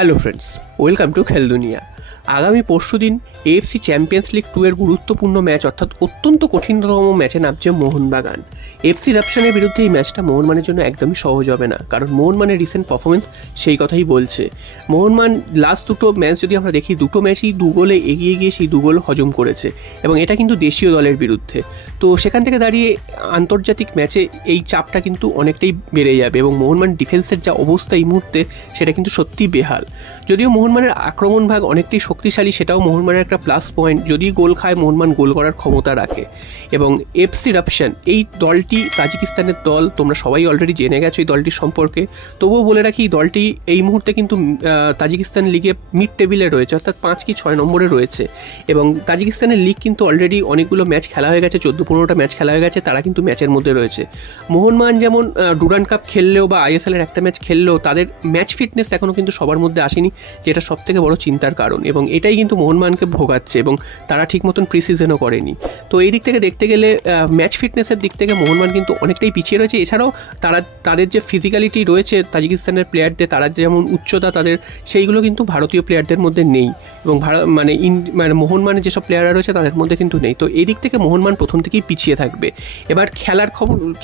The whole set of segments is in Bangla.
হ্যালো ফ্রেন্ডস, ওয়েলকাম টু খেল দুনিয়া। আগামী পরশুদিন এএফসি চ্যাম্পিয়ন্স লিগ 2 এর গুরুত্বপূর্ণ ম্যাচ অর্থাৎ অত্যন্ত কঠিনতম ম্যাচে নামছে মোহনবাগান। এফসি রাপশনের বিরুদ্ধে এই ম্যাচটা মোহনবাগানের জন্য একদমই সহজ হবে না, কারণ মোহনবাগানের রিসেন্ট পারফরমেন্স সেই কথাই বলছে। মোহনবাগান লাস্ট দুটো ম্যাচ যদি আমরা দেখি, দুটো ম্যাচই 2 গোলে এগিয়ে গিয়ে সেই 2 গোল হজম করেছে, এবং এটা কিন্তু দেশীয় দলের বিরুদ্ধে। তো সেখান থেকে দাঁড়িয়ে আন্তর্জাতিক ম্যাচে এই চাপটা কিন্তু অনেকটাই বেড়ে যাবে, এবং মোহনবাগান ডিফেন্সের যা অবস্থা এই মুহূর্তে সেটা কিন্তু সত্যিই বেহাল। যদিও মোহনবাগানের আক্রমণ ভাগ অনেকটাই শক্তিশালী, সেটাও মোহনবাগানের একটা প্লাস পয়েন্ট। যদি গোল খায় মোহনবাগান গোল করার ক্ষমতা রাখে। এবং এফসি রাপশন এই দলটি তাজিকিস্তানের দল, তোমরা সবাই অলরেডি জেনে গেছো এই দলটির সম্পর্কে। তবুও বলে রাখি, এই দলটি এই মুহূর্তে কিন্তু তাজিকিস্তান লিগে মিড টেবিলে রয়েছে, অর্থাৎ 5 কি 6 নম্বরে রয়েছে। এবং তাজিকিস্তানের লিগ কিন্তু অলরেডি অনেকগুলো ম্যাচ খেলা হয়ে গেছে, 14-15টা ম্যাচ খেলা হয়ে গেছে, তারা কিন্তু ম্যাচের মধ্যে রয়েছে। মোহনবাগান যেমন ডুরান্ড কাপ খেললেও বা আইএসএলের একটা ম্যাচ খেললেও তাদের ম্যাচ ফিটনেস এখনও কিন্তু সবার মধ্যে আসেনি, যেটা সবথেকে বড় চিন্তার কারণ। এবং এটাই কিন্তু মোহনবাগানকে ভোগাচ্ছে, এবং তারা ঠিক মতন প্রিসিজনও করেনি। তো এই দিক থেকে দেখতে গেলে ম্যাচ ফিটনেসের দিক থেকে মোহনবাগান কিন্তু অনেকটাই পিছিয়ে রয়েছে। এছাড়াও তাদের যে ফিজিক্যালিটি রয়েছে তাজিকিস্তানের প্লেয়ারদের, তারা যেমন উচ্চতা তাদের, সেইগুলো কিন্তু ভারতীয় প্লেয়ারদের মধ্যে নেই, এবং মানে মোহনবাগানের যেসব প্লেয়াররা রয়েছে তাদের মধ্যে কিন্তু নেই। তো এই দিক থেকে মোহনবাগান প্রথম থেকেই পিছিয়ে থাকবে। এবার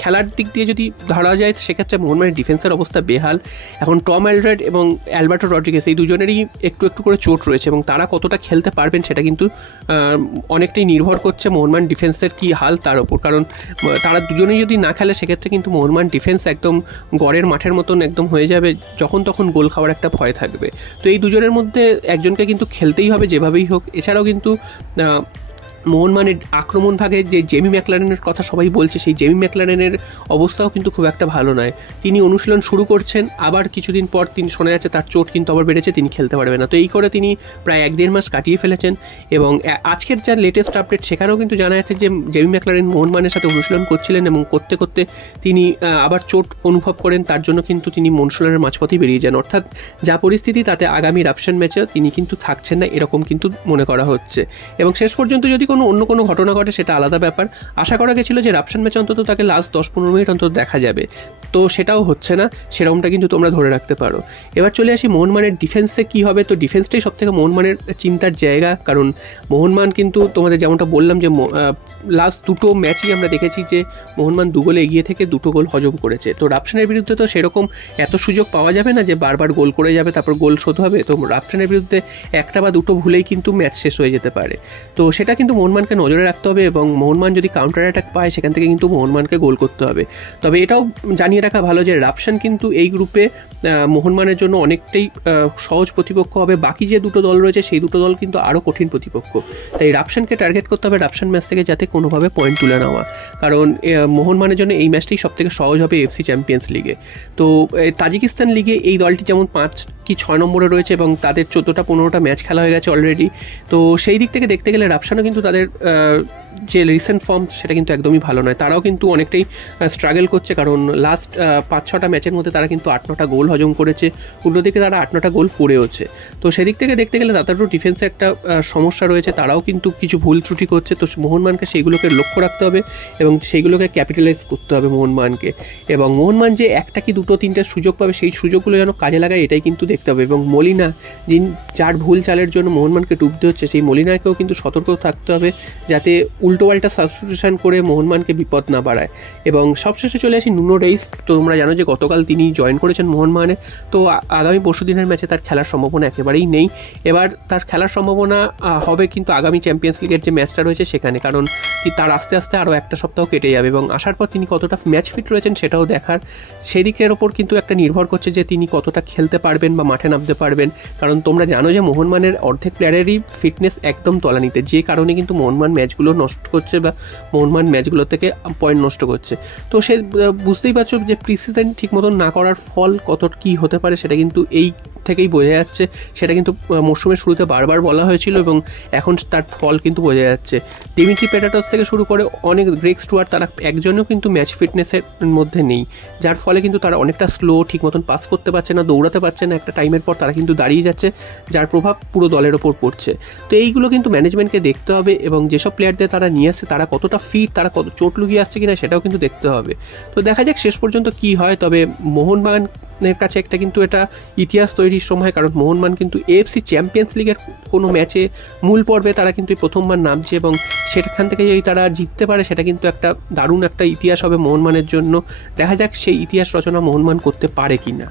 খেলার দিক দিয়ে যদি ধরা যায়, সেক্ষেত্রে মোহনবাগানের ডিফেন্সের অবস্থা বেহাল। এখন টম অ্যালড্রেড এবং অ্যালবার্টো রড্রিগেজ এই দুজনেরই একটু একটু করে চোট রয়েছে, এবং তারা কতটা খেলতে পারবেন সেটা কিন্তু অনেকটাই নির্ভর করছে মোহনবাগান ডিফেন্সের কী হাল তার ওপর। কারণ তারা দুজনেই যদি না খেলে, সেক্ষেত্রে কিন্তু মোহনবাগান ডিফেন্স একদম গড়ের মাঠের মতন একদম হয়ে যাবে, যখন তখন গোল খাওয়ার একটা ভয় থাকবে। তো এই দুজনের মধ্যে একজনকে কিন্তু খেলতেই হবে যেভাবেই হোক। এছাড়াও কিন্তু মোহনবাগানের আক্রমণ ভাগে যে জেমি ম্যাকলারেনের কথা সবাই বলছে, সেই জেমি ম্যাকলারেনের অবস্থাও কিন্তু খুব একটা ভালো নয়। তিনি অনুশীলন শুরু করছেন, আবার কিছুদিন পর তিনি শোনা যাচ্ছে তার চোট কিন্তু আবার বেড়েছে, তিনি খেলতে পারবে না। তো এই করে তিনি প্রায় 1-1.5 মাস কাটিয়ে ফেলেছেন। এবং আজকের যা লেটেস্ট আপডেট, সেখানেও কিন্তু জানা যাচ্ছে যে জেমি ম্যাকলারেন মোহনবাগানের সাথে অনুশীলন করছিলেন, এবং করতে করতে তিনি আবার চোট অনুভব করেন, তার জন্য কিন্তু তিনি অনুশীলনের মাঝপথেই বেরিয়ে যান। অর্থাৎ যা পরিস্থিতি, তাতে আগামী রাপশন ম্যাচে তিনি কিন্তু থাকছেন না, এরকম কিন্তু মনে করা হচ্ছে। এবং শেষ পর্যন্ত যদি অন্য কোনো ঘটনা ঘটে সেটা আলাদা ব্যাপার। আশা করা গেছিল যে রাপশন ম্যাচে অন্তত তাকে লাস্ট 10-15 মিনিট অন্তত দেখা যাবে, তো সেটাও হচ্ছে না, সেরকমটা কিন্তু তোমরা ধরে রাখতে পারো। এবার চলে আসি মোহনবাগানের ডিফেন্সে কী হবে। তো ডিফেন্সটাই সবথেকে মোহনবাগানের চিন্তার জায়গা, কারণ মোহনবাগান কিন্তু তোমাদের যেমনটা বললাম যে লাস্ট দুটো ম্যাচই আমরা দেখেছি যে মোহনবাগান 2 গোলে এগিয়ে থেকে 2 গোল হজম করেছে। তো রাপশনের বিরুদ্ধে তো সেরকম এত সুযোগ পাওয়া যাবে না যে বারবার গোল করে যাবে তারপর গোল শোধ হবে। তো রাপশনের বিরুদ্ধে একটা বা দুটো ভুলেই কিন্তু ম্যাচ শেষ হয়ে যেতে পারে। তো সেটা কিন্তু মোহনবাগানকে নজরে রাখতে হবে, এবং মোহনবাগান যদি কাউন্টার অ্যাটাক পায়, সেখান থেকে কিন্তু মোহনবাগানকে গোল করতে হবে। তবে এটাও জানিয়ে রাখা ভালো যে রাপশন কিন্তু এই গ্রুপে মোহনবাগানের জন্য অনেকটাই সহজ প্রতিপক্ষ হবে। বাকি যে দুটো দল রয়েছে সেই দুটো দল কিন্তু আরও কঠিন প্রতিপক্ষ। তাই রাপশনকে টার্গেট করতে হবে, রাপশন ম্যাচ থেকে যাতে কোনোভাবে পয়েন্ট তুলে নেওয়া, কারণ মোহনবাগানের জন্য এই ম্যাচটাই সবথেকে সহজ হবে এফসি চ্যাম্পিয়ন্স লিগে। তো তাজিকিস্তান লিগে এই দলটি যেমন 5 কি 6 নম্বরে রয়েছে, এবং তাদের 14-15টা ম্যাচ খেলা হয়ে গেছে অলরেডি। তো সেই দিক থেকে দেখতে গেলে রাপশনও কিন্তু তাদের যে রিসেন্ট ফর্ম সেটা কিন্তু একদমই ভালো নয়। তারাও কিন্তু অনেকটাই স্ট্রাগল করছে, কারণ লাস্ট 5-6টা ম্যাচের মধ্যে তারা কিন্তু 8-9টা গোল হজম করেছে, উল্টো দিকে তারা 8-9টা গোল করেওছে। তো সেদিক থেকে দেখতে গেলে তাদেরও ডিফেন্সে একটা সমস্যা রয়েছে, তারাও কিন্তু কিছু ভুল ত্রুটি করছে। তো মোহনবাগানকে সেইগুলোকে লক্ষ্য রাখতে হবে, এবং সেইগুলোকে ক্যাপিটালাইজ করতে হবে মোহনবাগানকে। এবং মোহনবাগান যে একটা কি 2-3টে সুযোগ পাবে, সেই সুযোগগুলো যেন কাজে লাগায়, এটাই কিন্তু দেখতে হবে। এবং মলিনা, যার ভুল চালের জন্য মোহনবাগানকে ডুবতে হচ্ছে, সেই মলিনাকেও কিন্তু সতর্ক থাকতে হবে, যাতে উল্টোপাল্টা সাবস্টিটিউশন করে মোহনবাগানকে বিপদ না বাড়ায়। এবং সবশেষে চলে আসি নুনো রেইস। তো তোমরা জানো যে গতকাল তিনি জয়েন করেছেন মোহনবাগানে। তো আগামী পরশুদিনের ম্যাচে তার খেলার সম্ভাবনা একেবারেই নেই। এবার তার খেলার সম্ভাবনা হবে কিন্তু আগামী চ্যাম্পিয়ন্স লিগের যে ম্যাচটা রয়েছে সেখানে, কারণ তার আস্তে আস্তে আরও একটা সপ্তাহ কেটে যাবে, এবং আসার পর তিনি কতটা ম্যাচ ফিট রয়েছেন সেটাও দেখার। সেই দিকের ওপর কিন্তু একটা নির্ভর করছে যে তিনি কতটা খেলতে পারবেন বা মাঠে নামতে পারবেন। কারণ তোমরা জানো যে মোহনবাগানের অর্ধেক প্লেয়ারেরই ফিটনেস একদম তলানিতে, যে কারণে কিন্তু মোহনবাগান ম্যাচগুলো নষ্ট করছে বা মোহনবাগান ম্যাচগুলো থেকে পয়েন্ট নষ্ট করছে। তো সে বুঝতেই পারছো যে প্রিসিজন ঠিক মতন না করার ফল কত কী হতে পারে, সেটা কিন্তু এই থেকেই বোঝা যাচ্ছে। সেটা কিন্তু মরশুমের শুরুতে বারবার বলা হয়েছিল, এবং এখন তার ফল কিন্তু বোঝা যাচ্ছে। দিমিত্রি পেটাটস থেকে শুরু করে অনেক গ্রেগ স্টুয়ার্ট, তারা একজনও কিন্তু ম্যাচ ফিটনেসের মধ্যে নেই, যার ফলে কিন্তু তারা অনেকটা স্লো, ঠিক মতন পাস করতে পারছে না, দৌড়াতে পারছে না। একটা টাইমের পর তারা কিন্তু দাঁড়িয়ে যাচ্ছে, যার প্রভাব পুরো দলের ওপর পড়ছে। তো এইগুলো কিন্তু ম্যানেজমেন্টকে দেখতে হবে, এবং যেসব প্লেয়ারদের তারা নিয়ে আসছে তারা কতটা ফিট, তারা কত চোট লুকিয়ে আসছে কিনা সেটাও কিন্তু দেখতে হবে। তো দেখা যাক শেষ পর্যন্ত কি হয়। তবে মোহনবাগান মোহনবাগানের কাছে একটা কিন্তু এটা ইতিহাস তৈরির সময়, কারণ মোহনবাগান কিন্তু এএফসি চ্যাম্পিয়ন্স লিগের কোনো ম্যাচে মূল পর্বে তারা কিন্তু প্রথমবার নামছে, এবং সেখান থেকে যদি তারা জিততে পারে সেটা কিন্তু একটা দারুণ একটা ইতিহাস হবে মোহনবাগানের জন্য। দেখা যাক সেই ইতিহাস রচনা মোহনবাগান করতে পারে কি না।